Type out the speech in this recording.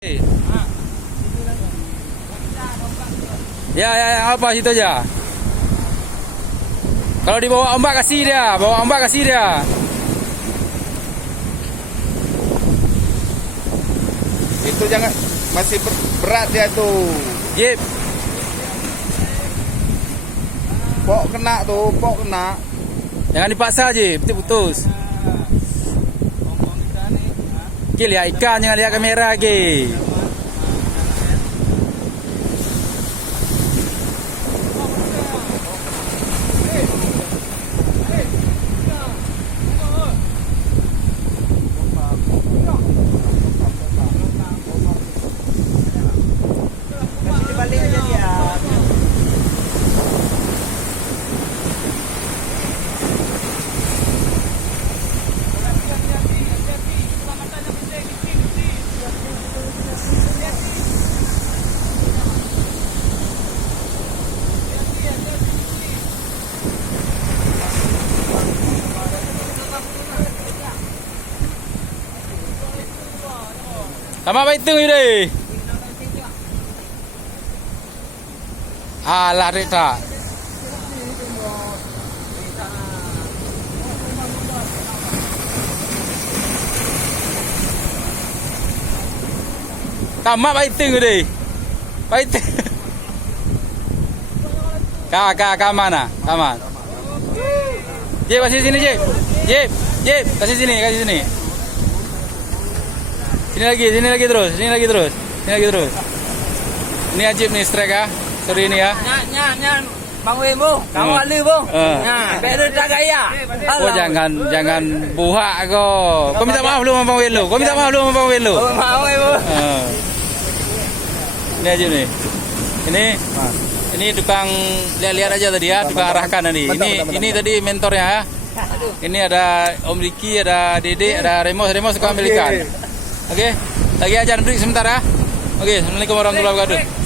Ya, apa situ aja. Kalau dibawa ombak kasih dia, bawa ombak kasih dia. Itu jangan, masih berat dia tuh. Jip. Pok kena tuh, pok kena. Jangan dipaksa je, putus. Okey, lihat ikan, jangan lihat kamera lagi. Balik aja dia. Sama baik tu ni. Alah dik tak. Tamat baik tu ni. Baik tu. Ka mana? Aman. Jep kasih sini Jep. Jep kasih sini. Sini lagi terus. Ini Ajib nih strike ah. Sorry ini ya. Nyan. Bang Wei bu, kamu ada bu. Beru tak gaya. Oh jangan buhak kau. Kau minta maaf belum Bang Welu? Mau bu. Ini Ajib nih. Ini tukang lihat-lihat aja tadi ya, tukang arahkan tadi. Ini tadi mentornya ya. Ini ada Om Riki, ada Dede, ada Remos suka ambil ikan. Oke, lagi aja break sebentar ya. Oke, assalamualaikum warahmatullahi wabarakatuh.